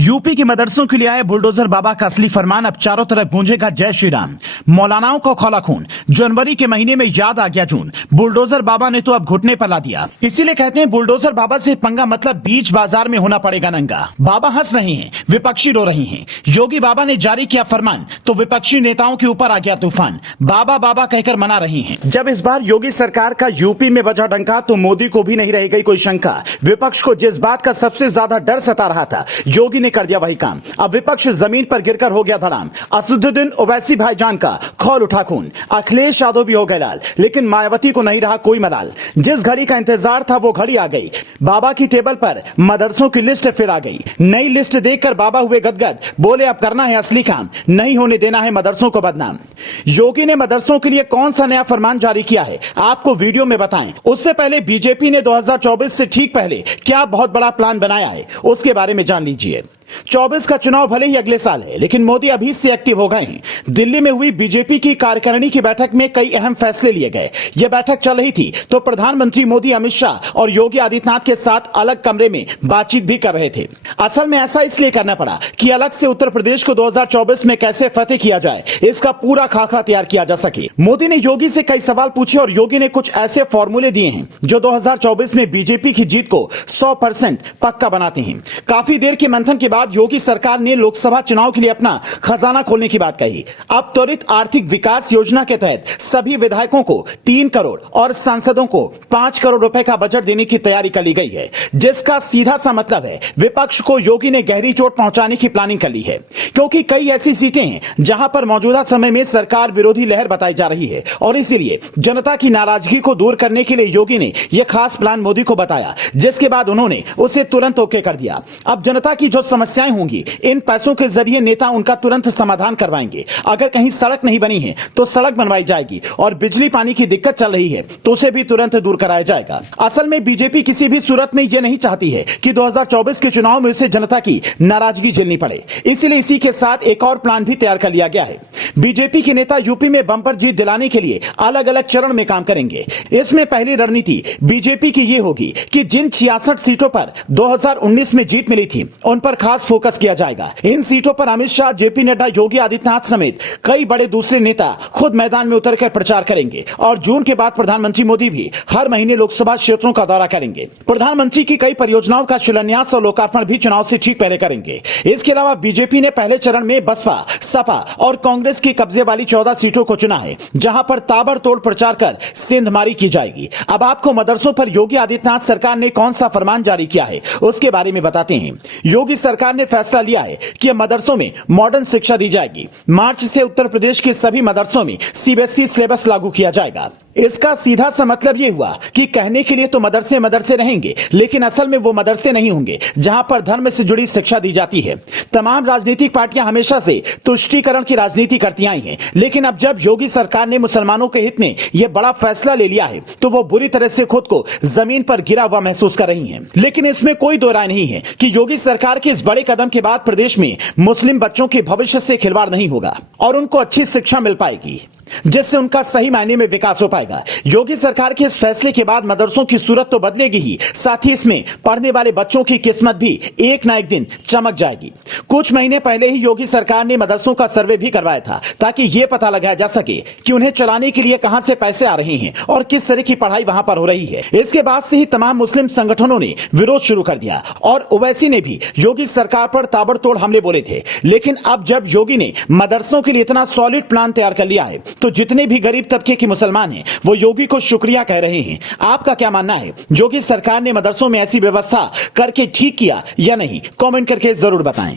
UP के मदरसों के लिए आए बुलडोजर बाबा का असली फरमान। अब चारों तरफ गूंजेगा जय श्री राम। मौलानाओं को खौला खून। जनवरी के महीने में याद आ गया जून। बुलडोजर बाबा ने तो अब घुटने पर ला दिया। इसीलिए कहते हैं बुलडोजर बाबा से पंगा मतलब बीच बाजार में होना पड़ेगा नंगा। बाबा हंस रहे हैं, विपक्षी रो रही हैं। योगी बाबा ने जारी किया फरमान तो विपक्षी नेताओं के ऊपर आ गया तूफान। बाबा बाबा कहकर मना रही हैं। जब इस बार योगी सरकार का यूपी में बजा डंका तो मोदी को भी नहीं रह गई कोई शंका। विपक्ष को जिस बात का सबसे ज्यादा डर सता रहा था, योगी ने कर दिया वही काम। अब विपक्ष जमीन पर गिरकर हो गया धड़ाम। असदुद्दीन ओवैसी भाईजान का खौल उठा खून। अखिलेश यादव भी हो गए लाल, लेकिन मायावती को नहीं रहा कोई मलाल। जिस घड़ी का इंतजार था वो घड़ी आ गई। बाबा की टेबल पर मदरसों की लिस्ट फिर आ गई। नई लिस्ट देखकर बाबा हुए गदगद, बोले अब करना है असली काम, नहीं होने देना है मदरसों को बदनाम। योगी ने मदरसों के लिए कौन सा नया फरमान जारी किया है आपको वीडियो में बताएं। उससे पहले बीजेपी ने 2024 से ठीक पहले क्या बहुत बड़ा प्लान बनाया है उसके बारे में जान लीजिए। 24 का चुनाव भले ही अगले साल है, लेकिन मोदी अभी से एक्टिव हो गए हैं। दिल्ली में हुई बीजेपी की कार्यकारिणी की बैठक में कई अहम फैसले लिए गए। यह बैठक चल रही थी तो प्रधानमंत्री मोदी अमित शाह और योगी आदित्यनाथ के साथ अलग कमरे में बातचीत भी कर रहे थे। असल में ऐसा इसलिए करना पड़ा कि अलग से उत्तर प्रदेश को 2024 में कैसे फतेह किया जाए, इसका पूरा खाका तैयार किया जा सके। मोदी ने योगी से कई सवाल पूछे और योगी ने कुछ ऐसे फॉर्मूले दिए हैं जो 2024 में बीजेपी की जीत को 100% पक्का बनाते हैं। काफी देर के मंथन के बाद योगी सरकार ने लोकसभा चुनाव के लिए अपना खजाना खोलने की बात कही। अब त्वरित आर्थिक विकास योजना के तहत सभी विधायकों को 3 करोड़ और सांसदों को 5 करोड़ रुपए का बजट देने की तैयारी कर ली गई है, जिसका सीधा सा मतलब है विपक्ष को योगी ने गहरी चोट पहुंचाने की प्लानिंग कर ली है। क्योंकि कई ऐसी सीटें हैं जहां पर मौजूदा समय में सरकार विरोधी लहर बताई जा रही है और इसीलिए जनता की नाराजगी को दूर करने के लिए योगी ने यह खास प्लान मोदी को बताया, जिसके बाद उन्होंने उसे तुरंत ओके कर दिया। अब जनता की जो समस्याएं होंगी, इन पैसों के जरिए नेता उनका तुरंत समाधान करवाएंगे। अगर कहीं सड़क नहीं बनी है तो सड़क बनवाई जाएगी और बिजली पानी की दिक्कत चल रही है तो उसे भी तुरंत दूर कराया जाएगा। असल में बीजेपी किसी भी सूरत में यह नहीं चाहती है कि 2024 के चुनाव में उसे जनता की नाराजगी झेलनी पड़े। इसलिए इसी के साथ एक और प्लान भी तैयार कर लिया गया है। बीजेपी के नेता यूपी में बंपर जीत दिलाने के लिए अलग अलग चरण में काम करेंगे। इसमें पहली रणनीति बीजेपी की यह होगी कि जिन 66 सीटों पर 2019 में जीत मिली थी उन पर खास फोकस किया जाएगा। इन सीटों पर अमित शाह, जेपी नड्डा, योगी आदित्यनाथ समेत कई बड़े दूसरे नेता खुद मैदान में उतरकर प्रचार करेंगे और जून के बाद प्रधानमंत्री मोदी भी हर महीने लोकसभा क्षेत्रों का दौरा करेंगे। प्रधानमंत्री की कई परियोजनाओं का शिलान्यास और लोकार्पण भी चुनाव से ठीक पहले करेंगे। इसके अलावा बीजेपी ने पहले चरण में बसपा, सपा और कांग्रेस की कब्जे वाली 14 सीटों को चुना है, जहां पर ताबड़तोड़ प्रचार कर सेंधमारी की जाएगी। अब आपको मदरसों पर योगी आदित्यनाथ सरकार ने कौन सा फरमान जारी किया है उसके बारे में बताते हैं। योगी सरकार ने फैसला लिया है कि मदरसों में मॉडर्न शिक्षा दी जाएगी। मार्च से उत्तर प्रदेश के सभी मदरसों में सीबीएसई सिलेबस लागू किया जाएगा। इसका सीधा सा मतलब यह हुआ कि कहने के लिए तो मदरसे मदरसे रहेंगे, लेकिन असल में वो मदरसे नहीं होंगे जहां पर धर्म से जुड़ी शिक्षा दी जाती है। तमाम राजनीतिक पार्टियां हमेशा से तुष्टीकरण की राजनीति करती आई हैं, लेकिन अब जब योगी सरकार ने मुसलमानों के हित में यह बड़ा फैसला ले लिया है तो वो बुरी तरह से खुद को जमीन पर गिरा हुआ महसूस कर रही है। लेकिन इसमें कोई दो राय नहीं है कि योगी सरकार के इस बड़े कदम के बाद प्रदेश में मुस्लिम बच्चों के भविष्य से खिलवाड़ नहीं होगा और उनको अच्छी शिक्षा मिल पाएगी, जिससे उनका सही मायने में विकास हो पाएगा। योगी सरकार के इस फैसले के बाद मदरसों की सूरत तो बदलेगी ही, साथ ही इसमें पढ़ने वाले बच्चों की किस्मत भी एक ना एक दिन चमक जाएगी। कुछ महीने पहले ही योगी सरकार ने मदरसों का सर्वे भी करवाया था ताकि यह पता लगाया जा सके कि उन्हें चलाने के लिए कहां से पैसे आ रहे हैं और किस तरह की पढ़ाई वहां पर हो रही है। इसके बाद से ही तमाम मुस्लिम संगठनों ने विरोध शुरू कर दिया और ओवैसी ने भी योगी सरकार पर ताबड़तोड़ हमले बोले थे। लेकिन अब जब योगी ने मदरसों के लिए इतना सॉलिड प्लान तैयार कर लिया है तो जितने भी गरीब तबके के मुसलमान हैं वो योगी को शुक्रिया कह रहे हैं। आपका क्या मानना है? योगी सरकार ने मदरसों में ऐसी व्यवस्था करके ठीक किया या नहीं? कमेंट करके जरूर बताएं।